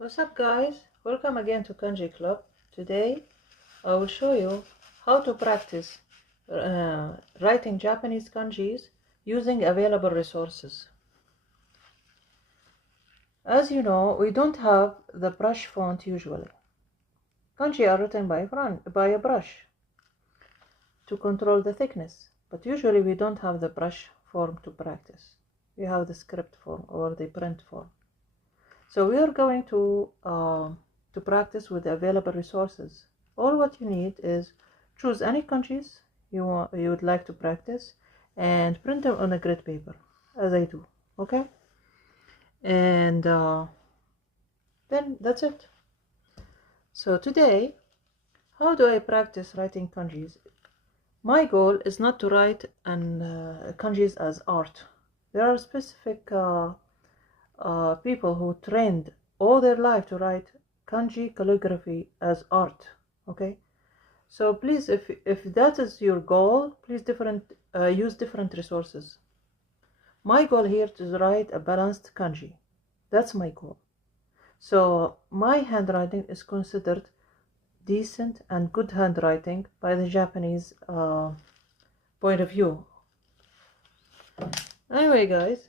What's up guys? Welcome again to Kanji Club. Today I will show you how to practice writing Japanese kanjis using available resources. As you know, we don't have the brush font usually. Kanji are written by a brush to control the thickness, but usually we don't have the brush form to practice. We have the script form or the print form. So we are going to practice with the available resources. All what you need is choose any kanjis you would like to practice and print them on a grid paper, as I do. Okay, and then that's it. So today, how do I practice writing kanjis? My goal is not to write kanjis as art. There are specific people who trained all their life to write kanji calligraphy as art. Okay, so please, if that is your goal, please use different resources. My goal here is to write a balanced kanji. That's my goal. So my handwriting is considered decent and good handwriting by the Japanese point of view. Anyway guys,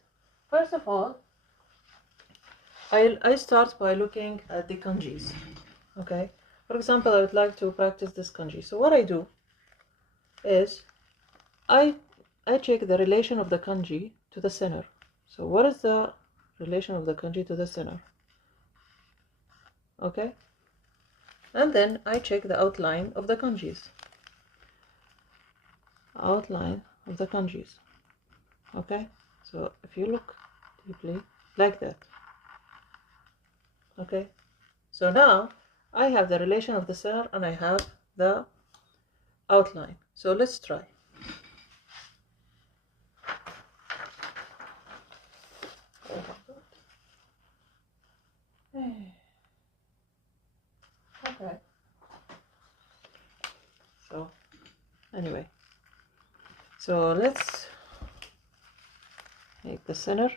first of all, I start by looking at the kanjis. Okay, for example, I would like to practice this kanji. So what I do is I check the relation of the kanji to the center. So what is the relation of the kanji to the center? Okay, and then I check the outline of the kanjis. Outline of the kanjis. Okay, so if you look deeply like that. Okay, so now I have the relation of the center and I have the outline. So let's try. Okay, so anyway, so let's make the center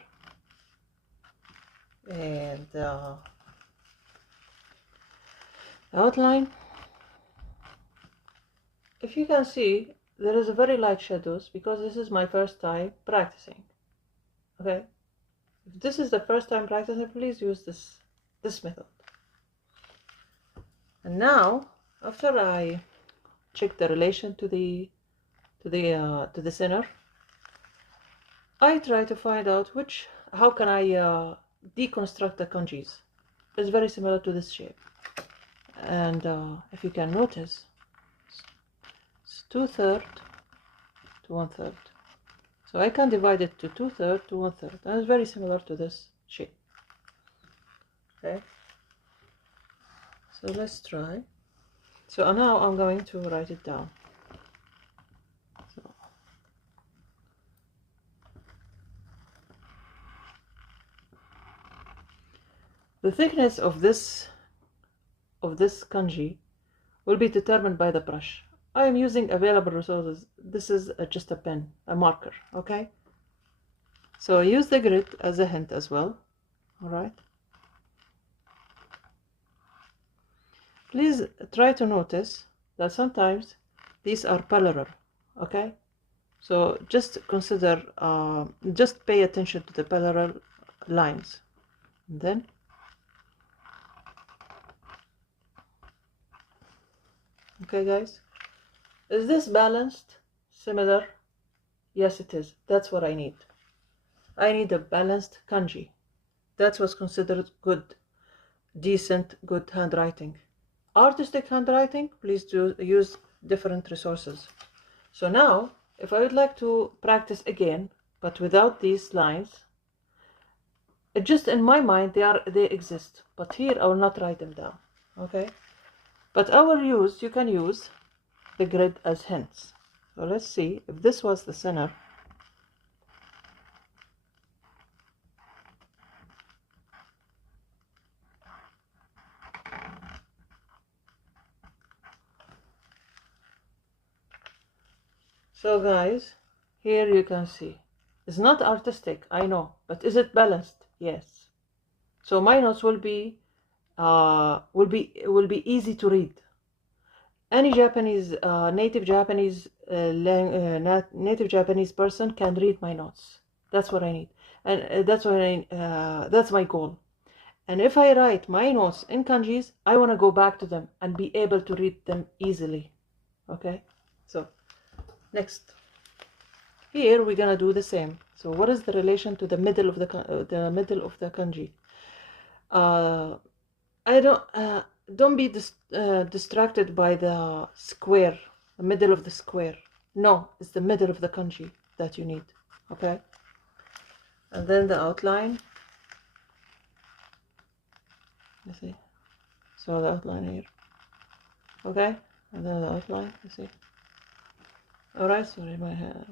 and outline. If you can see, there is a very light shadows because this is my first time practicing. Okay, if this is the first time practicing, please use this method. And now, after I check the relation to the center, I try to find out how can I deconstruct the kanjis. It's very similar to this shape, and if you can notice, it's 2/3 to 1/3. So I can divide it to 2/3 to 1/3, and it's very similar to this shape. Okay. So let's try. So now I'm going to write it down. So the thickness of this kanji will be determined by the brush. I am using available resources. This is just a pen, a marker. Okay. So use the grid as a hint as well. All right. Please try to notice that sometimes these are parallel. Okay. So just consider, just pay attention to the parallel lines. And then okay guys, is this balanced, similar? Yes it is. That's what I need. I need a balanced kanji. That's what's considered good, decent, good handwriting. Artistic handwriting, please use different resources. So now, if I would like to practice again, but without these lines, just in my mind they exist, but here I will not write them down. Okay, but you can use the grid as hints. So let's see if this was the center. So guys, here you can see, it's not artistic, I know, but is it balanced? Yes. So my notes will be will be easy to read. Any Japanese native Japanese person can read my notes. That's what I need, and that's my goal. And if I write my notes in kanjis, I want to go back to them and be able to read them easily. Okay, so next, here we're gonna do the same. So what is the relation to the middle of the kanji? Don't be distracted by the square, the middle of the square. No, it's the middle of the kanji that you need. Okay, and then the outline. You see, so the outline here. Okay, and then the outline. You see. All right, sorry, my hair.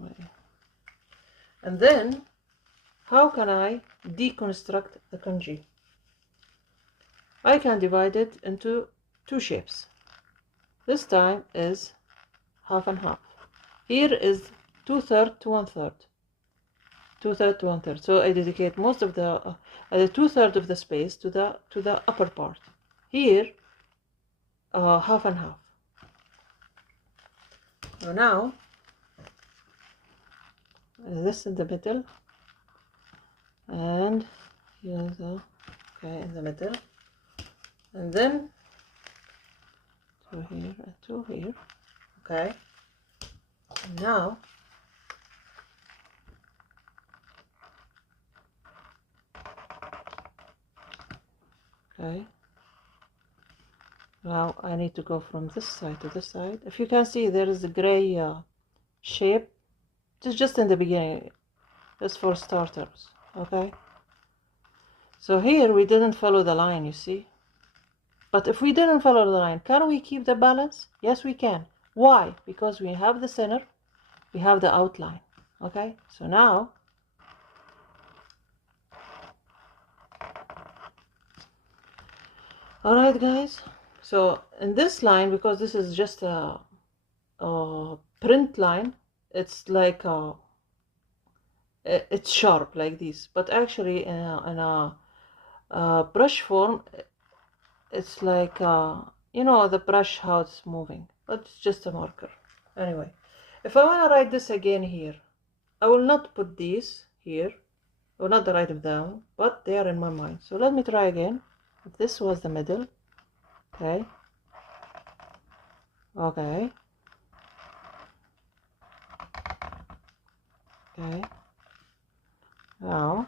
And then, how can I deconstruct the kanji? I can divide it into two shapes. This time is half and half. Here is 2/3 to 1/3. 2/3 to 1/3. So I dedicate most of the 2/3 of the space to the upper part. Here, half and half. So now, this in the middle, and here's okay in the middle, and then to here and to here. Okay. And now. Okay, now I need to go from this side to this side. If you can see, there is a gray shape. It's just in the beginning, just for starters. Okay, so here we didn't follow the line, you see. But if we didn't follow the line, can we keep the balance? Yes, we can. Why? Because we have the center, we have the outline. Okay, so now all right, guys, so in this line, because this is just a print line, it's like it's sharp like this, but actually in a brush form, it's like you know, the brush, how it's moving, but it's just a marker. Anyway, if I want to write this again here, I will not put these here, I will not write them down, but they are in my mind. So let me try again. If this was the middle, okay, okay, okay, now,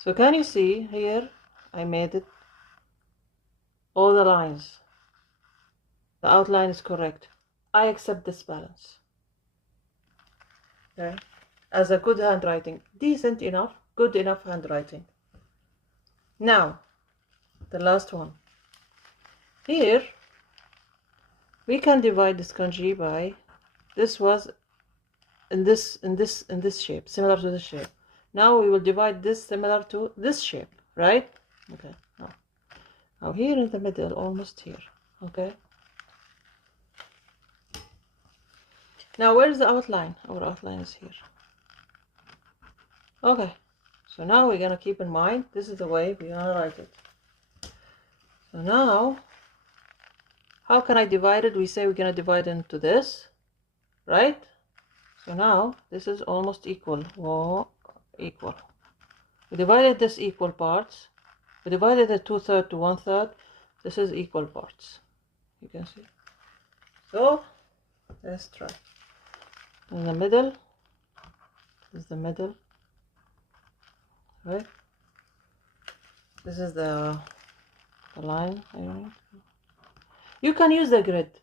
so can you see here, I made it, all the lines, the outline is correct. I accept this balance, okay, as a good handwriting, decent enough, good enough handwriting. Now, the last one. Here, we can divide this kanji by, this was in this shape, similar to this shape. Now we will divide this similar to this shape, right? Okay. Now here in the middle, almost here. Okay. Now where's the outline? Our outline is here. Okay. So now we're gonna keep in mind, this is the way we're gonna write it. So now, how can I divide it? We say we're gonna divide into this, right? So now this is almost equal. Whoa, equal. We divided this equal parts. We divided it 2/3 to 1/3. This is equal parts. You can see. So let's try. In the middle is the middle, right? This is the line. You can use the grid.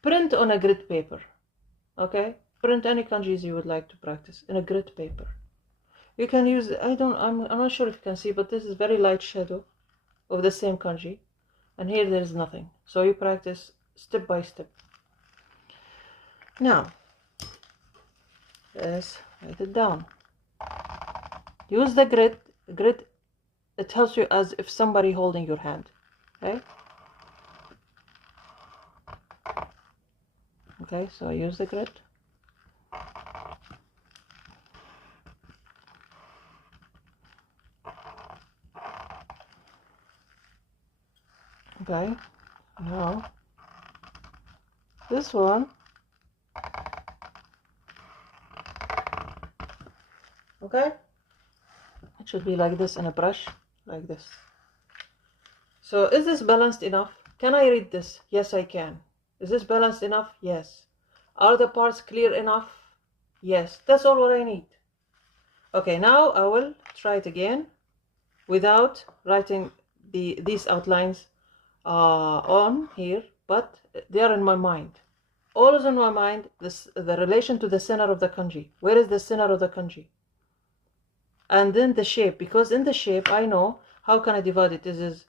Print on a grid paper. Okay? Print any kanjis you would like to practice in a grid paper. You can use, I'm not sure if you can see, but this is very light shadow of the same kanji. And here there is nothing. So you practice step by step. Now, let's write it down. Use the grid. Grid, it helps you as if somebody holding your hand. Okay? Okay, so use the grid. Okay, now this one, okay, it should be like this in a brush, like this. So is this balanced enough? Can I read this? Yes, I can. Is this balanced enough? Yes. Are the parts clear enough? Yes. That's all what I need. Okay, now I will try it again without writing these outlines on here, but they are in my mind. Always in my mind, the relation to the center of the kanji. Where is the center of the kanji? And then the shape, because in the shape I know how can I divide it. Is it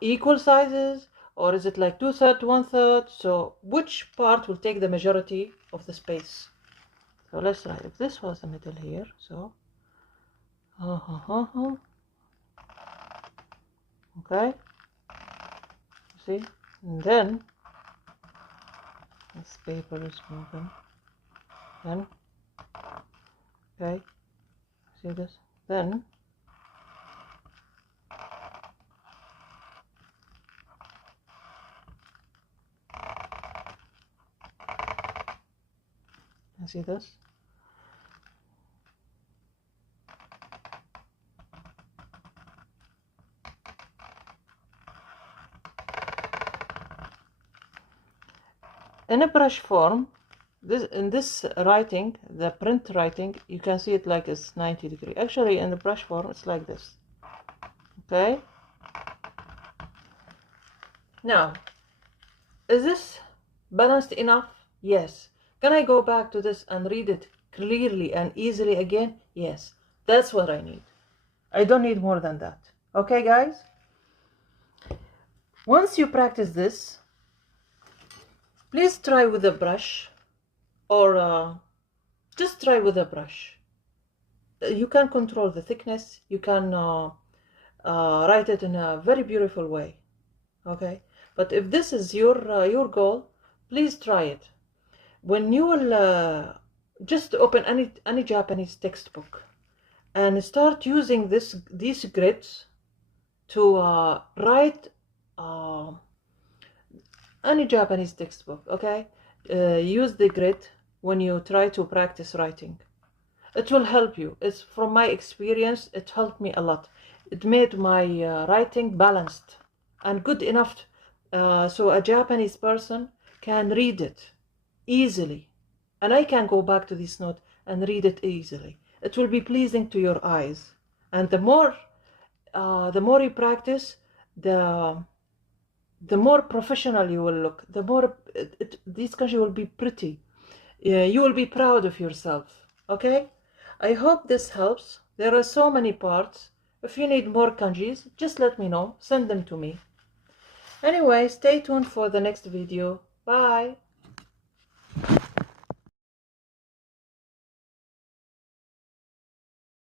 equal sizes, or is it like 2/3, 1/3? So which part will take the majority of the space? So let's try. If this was the middle here, so okay, see, and then this paper is moving. Then okay, see this. Then you see this. In a brush form, in this writing, the print writing, you can see it like it's 90 degrees. Actually, in the brush form, it's like this. Okay. Now, is this balanced enough? Yes. Can I go back to this and read it clearly and easily again? Yes. That's what I need. I don't need more than that. Okay, guys? Once you practice this, please try with a brush, or just try with a brush. You can control the thickness. You can write it in a very beautiful way. Okay, but if this is your goal, please try it. When you will just open any Japanese textbook and start using these grids to write any Japanese textbook. Okay, use the grid when you try to practice writing. It will help you. It's from my experience, it helped me a lot. It made my writing balanced and good enough so a Japanese person can read it easily. And I can go back to this note and read it easily. It will be pleasing to your eyes. And the more you practice, the more professional you will look. The more this kanji will be pretty. You will be proud of yourself. Okay? I hope this helps. There are so many parts. If you need more kanjis, just let me know. Send them to me. Anyway, stay tuned for the next video. Bye.